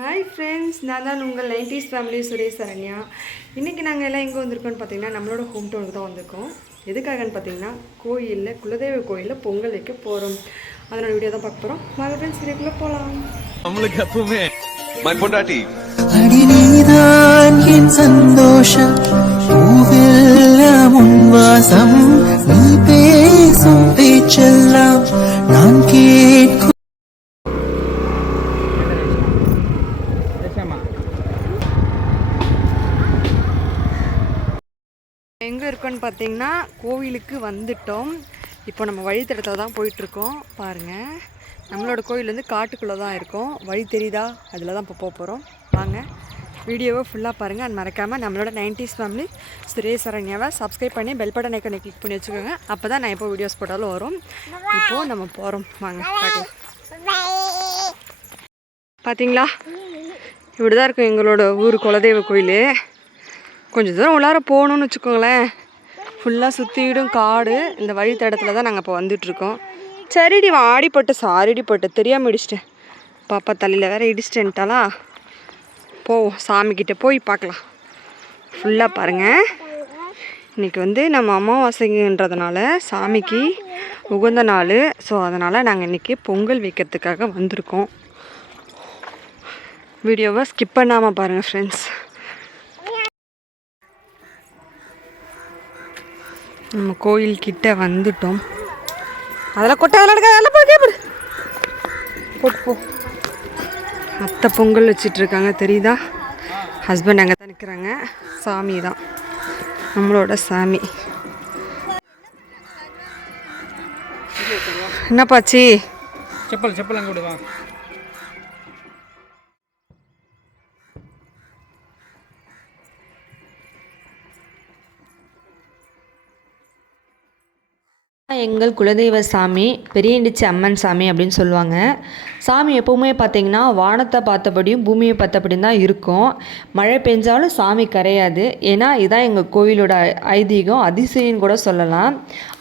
Hi friends நான் தான் உங்கள் நைன்டிஸ் ஃபேமிலி சுரேஷ் சரண்யா. இன்றைக்கி நாங்கள் எல்லாம் எங்கே வந்திருக்கோம்னு பார்த்தீங்கன்னா நம்மளோட ஹோம் டவுனுக்கு தான் வந்திருக்கோம். எதுக்காகன்னு பார்த்தீங்கன்னா கோயிலில் குலதெய்வ கோயிலில் பொங்கல் வைக்க போகிறோம் அதனோட வீடியோ தான் பார்க்க போகிறோம் வாங்க ஃப்ரெண்ட்ஸ் வீடியோக்குள்ளே போகலாம் நம்மளுக்கு எப்பவுமே My பொண்டாட்டி. என் சந்தோஷம். பூவெல்லாம் உன் வாசம். நீ பேசும் பேச்செல்லாம் நான் கேட்கும் எங்கே பார்த்தீங்கன்னா கோவிலுக்கு வந்துட்டோம். இப்போ நம்ம வழித்தடத்தில் தான் போயிட்டுருக்கோம். பாருங்கள் நம்மளோட கோயில் வந்து காட்டுக்குள்ளே தான் இருக்கும். வழி தெரியுதா? அதில் தான் இப்போ போக போகிறோம் வாங்க. வீடியோவை ஃபுல்லாக பாருங்கள் அது மறக்காமல் நம்மளோட நைன்டிஸ் ஃபேமிலி சுரேஷ் சரண்யாவை சப்ஸ்கிரைப் பண்ணி பெல் பட்டன் ஐக்கனை கிளிக் பண்ணி வச்சுக்கோங்க. அப்போ தான் நான் இப்போ வீடியோஸ் போட்டாலும் வரும். இப்போது நம்ம போகிறோம் வாங்க பார்க்கலாம். பார்த்தீங்களா இப்படி தான் இருக்கும் எங்களோட ஊர் குலதெய்வ கோயில். கொஞ்சம் தூரம் உள்ளார போகணும்னு வச்சுக்கோங்களேன். ஃபுல்லாக சுற்றிடும் காடு இந்த வழித்தடத்தில் தான் நாங்கள் இப்போ வந்துட்டுருக்கோம். சரிடி ஆடிப்பட்டு சாரிடி பட்டு. தெரியாமல் இடிச்சிட்டேன் பாப்பா தலையில் வேற இடிச்சிட்டேன்ட்டாலா போவோம் சாமிக்கிட்ட போய் பார்க்கலாம் ஃபுல்லாக பாருங்கள் இன்றைக்கி வந்து நம்ம அமாவாசைன்றதுனால சாமிக்கு உகந்த நாள். ஸோ அதனால் நாங்கள் இன்றைக்கி பொங்கல் வைக்கிறதுக்காக வந்திருக்கோம். வீடியோவை ஸ்கிப் பண்ணாமல் பாருங்கள் ஃப்ரெண்ட்ஸ் நம்ம கோயில் கிட்ட வந்துட்டோம். அதெல்லாம் கொட்டை அதெல்லாம் கேப்படு. போட்டு போ. அத்தை பொங்கல் வச்சிட்டு இருக்காங்க தெரியுதா? ஹஸ்பண்ட் அங்கே தான் நிற்கிறாங்க சாமி தான். நம்மளோட சாமி. என்னப்பாச்சி செப்பல் செப்பல் அங்கே விடுவா எங்கள் குலதெய்வ சாமி பெரியண்டிச்சி அம்மன் சாமி அப்படின்னு சொல்லுவாங்க. சாமி எப்போவுமே பார்த்தீங்கன்னா வானத்தை பார்த்தபடியும் பூமியை பார்த்தபடியும் தான் இருக்கும். மழை பெஞ்சாலும் சாமி கரையாது. ஏன்னா இதான் எங்கள் கோவிலோட ஐதீகம். அதிசயம்னு கூட சொல்லலாம்.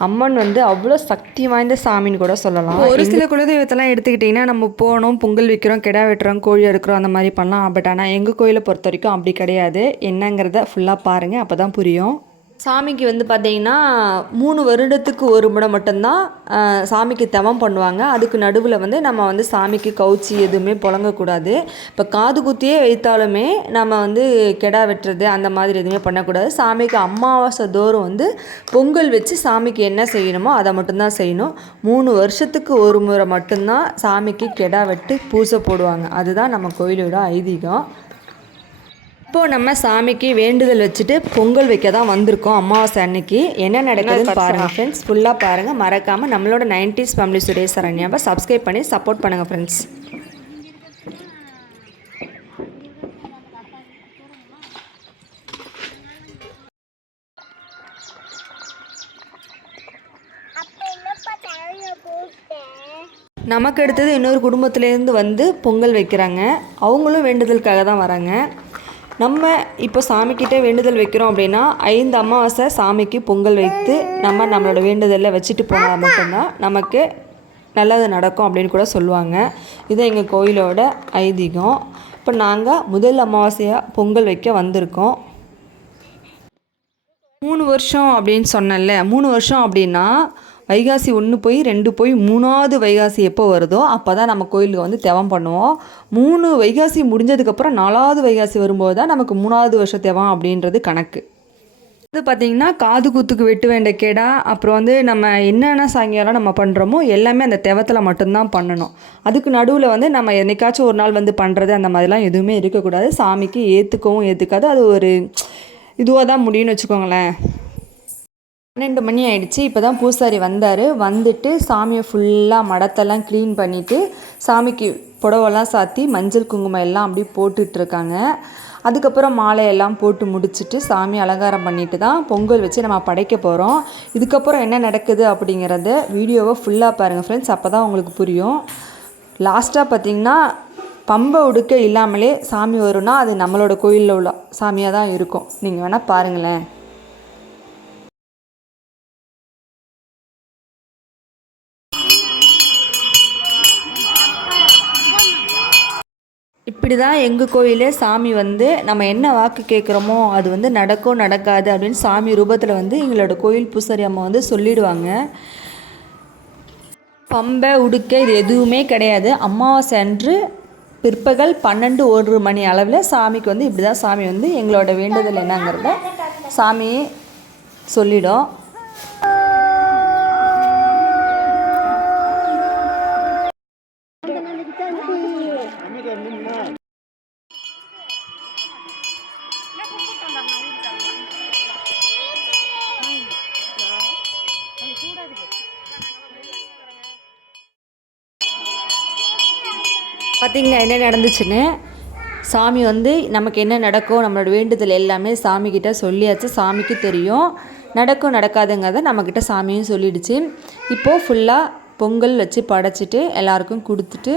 அம்மன் வந்து அவ்வளோ சக்தி வாய்ந்த சாமின்னு கூட சொல்லலாம். ஒரு சில குலதெய்வத்தெல்லாம் எடுத்துக்கிட்டிங்கன்னா நம்ம போனோம் பொங்கல் வைக்கிறோம் கிடா வெட்டுறோம் கோழி அறுக்கிறோம் அந்த மாதிரி பண்ணலாம். பட் ஆனால் எங்கள் கோயிலை பொறுத்த வரைக்கும் அப்படி கிடையாது. என்னங்கிறத ஃபுல்லாக பாருங்கள் அப்போ தான் புரியும். சாமிக்கு வந்து பார்த்தீங்கன்னா மூணு வருடத்துக்கு ஒரு முறை மட்டும்தான் சாமிக்கு தவம் பண்ணுவாங்க. அதுக்கு நடுவில் வந்து நம்ம வந்து சாமிக்கு கவுச்சி எதுவுமே புழங்கக்கூடாது. இப்போ காது குத்தியே வைத்தாலுமே நம்ம வந்து கெடா வெட்டுறது அந்த மாதிரி எதுவுமே பண்ணக்கூடாது. சாமிக்கு அமாவாசை தோறும் வந்து பொங்கல் வச்சு சாமிக்கு என்ன செய்யணுமோ அதை மட்டும்தான் செய்யணும். மூணு வருஷத்துக்கு ஒரு முறை மட்டும்தான் சாமிக்கு கெடா வெட்டு பூசை போடுவாங்க. அதுதான் நம்ம கோயிலோட ஐதீகம். இப்போ நம்ம சாமிக்கு வேண்டுதல் வச்சுட்டு பொங்கல் வைக்க தான் வந்திருக்கோம் அமாவாசை அன்னைக்கு. என்ன நடக்குதுன்னு பாருங்க ஃப்ரெண்ட்ஸ் ஃபுல்லாக பாருங்க. மறக்காம நம்மளோட நைன்டிஸ் ஃபேமிலி சுரேஷ் சரண்யாவை சப்ஸ்கிரைப் பண்ணி சப்போர்ட் பண்ணுங்க ஃப்ரெண்ட்ஸ் நமக்கு அடுத்தது இன்னொரு குடும்பத்துலேருந்து வந்து பொங்கல் வைக்கிறாங்க. அவங்களும் வேண்டுதலுக்காக தான் வராங்க. நம்ம இப்போ சாமிக்கிட்ட வேண்டுதல் வைக்கிறோம் அப்படின்னா ஐந்து அமாவாசை சாமிக்கு பொங்கல் வைத்து நம்ம நம்மளோட வேண்டுதலில் வச்சுட்டு போனால் மட்டும்தான் நமக்கு நல்லது நடக்கும் அப்படின்னு கூட சொல்லுவாங்க. இது எங்கள் கோயிலோட ஐதீகம். இப்போ நாங்கள் முதல் அமாவாசையாக பொங்கல் வைக்க வந்திருக்கோம். மூணு வருஷம் அப்படின்னு சொன்னேன்ல மூணு வருஷம் அப்படின்னா வைகாசி ஒன்று போய் ரெண்டு போய் மூணாவது வைகாசி எப்போ வருதோ அப்போ தான் நம்ம கோயிலுக்கு வந்து தெவம் பண்ணுவோம். மூணு வைகாசி முடிஞ்சதுக்கப்புறம் நாலாவது வைகாசி வரும்போது தான் நமக்கு மூணாவது வருஷ தெவம் அப்படின்றது கணக்கு. இது பார்த்திங்கன்னா காது குத்துக்கு வெட்டு வேண்டிய கேடா அப்புறம் வந்து நம்ம என்னென்ன சாயங்காலம் நம்ம பண்ணுறோமோ எல்லாமே அந்த தெவத்தில் மட்டும்தான் பண்ணணும். அதுக்கு நடுவில் வந்து நம்ம என்னைக்காச்சும் ஒரு நாள் வந்து பண்ணுறது அந்த மாதிரிலாம் எதுவுமே இருக்கக்கூடாது. சாமிக்கு ஏற்றுக்கவும் ஏற்றுக்காது அது ஒரு இதுவாக தான் முடியும்னு வச்சுக்கோங்களேன். பன்னெண்டு மணி ஆயிடுச்சு. இப்போ தான் பூசாரி வந்தார். வந்துட்டு சாமியை ஃபுல்லாக மடத்தெல்லாம் க்ளீன் பண்ணிவிட்டு சாமிக்கு புடவெல்லாம் சாத்தி மஞ்சள் குங்குமம் எல்லாம் அப்படி போட்டுட்ருக்காங்க. அதுக்கப்புறம் மாலையெல்லாம் போட்டு முடிச்சுட்டு சாமி அலங்காரம் பண்ணிட்டு தான் பொங்கல் வச்சு நம்ம படைக்க போகிறோம் இதுக்கப்புறம் என்ன நடக்குது அப்படிங்கிறத வீடியோவை ஃபுல்லாக பாருங்கள் ஃப்ரெண்ட்ஸ் அப்போ தான் உங்களுக்கு புரியும். லாஸ்ட்டாக பார்த்தீங்கன்னா பம்பை உடுக்க இல்லாமலே சாமி வரும்னா அது நம்மளோட கோயிலில் உள்ள சாமியாக தான் இருக்கும். நீங்கள் வேணால் பாருங்களேன். இப்படி தான் எங்கள் கோயிலே சாமி வந்து நம்ம என்ன வாக்கு கேட்குறோமோ அது வந்து நடக்கும் நடக்காது அப்படின்னு சாமி ரூபத்தில் வந்து எங்களோட கோயில் பூசாரி அம்மா வந்து சொல்லிடுவாங்க. பம்பை உடுக்க இது எதுவுமே கிடையாது. அமாவாசை அன்று பிற்பகல் பன்னெண்டு ஒரு மணி அளவில் சாமிக்கு வந்து இப்படி தான் சாமி வந்து எங்களோட வேண்டுதல் என்னங்கிறத சாமி சொல்லிடும். பார்த்தீங்களா என்ன நடந்துச்சுன்னு? சாமி வந்து நமக்கு என்ன நடக்கும் நம்மளோட வேண்டுதல் எல்லாமே சாமிக்கிட்ட சொல்லியாச்சு சாமிக்கு தெரியும். நடக்கும் நடக்காதுங்கிறத நம்மக்கிட்ட சாமியும் சொல்லிடுச்சு. இப்போது ஃபுல்லாக பொங்கல் வச்சு படைச்சிட்டு எல்லாருக்கும் கொடுத்துட்டு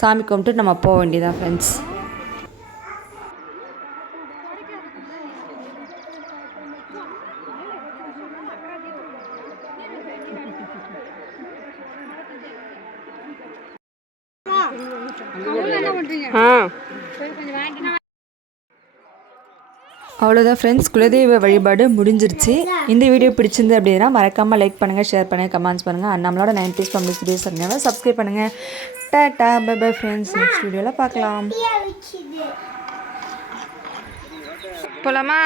சாமி கும்பிட்டு நம்ம போக வேண்டியதான் ஃப்ரெண்ட்ஸ் அவ்வளோதான் ஃப்ரெண்ட்ஸ் குலதெய்வ வழிபாடு முடிஞ்சிருச்சு. இந்த வீடியோ பிடிச்சிருந்து அப்படின்னா மறக்காமல் லைக் பண்ணுங்கள் ஷேர் பண்ணுங்கள் கமெண்ட்ஸ் பண்ணுங்கள் அண்ட் நம்மளோட நைன்டிஸ் ஃபேமிலி வீடியோஸ் இருந்தாலும் சப்ஸ்கிரைப் பண்ணுங்கள் tata bye bye friends next வீடியோவில் பார்க்கலாம். போலாமா?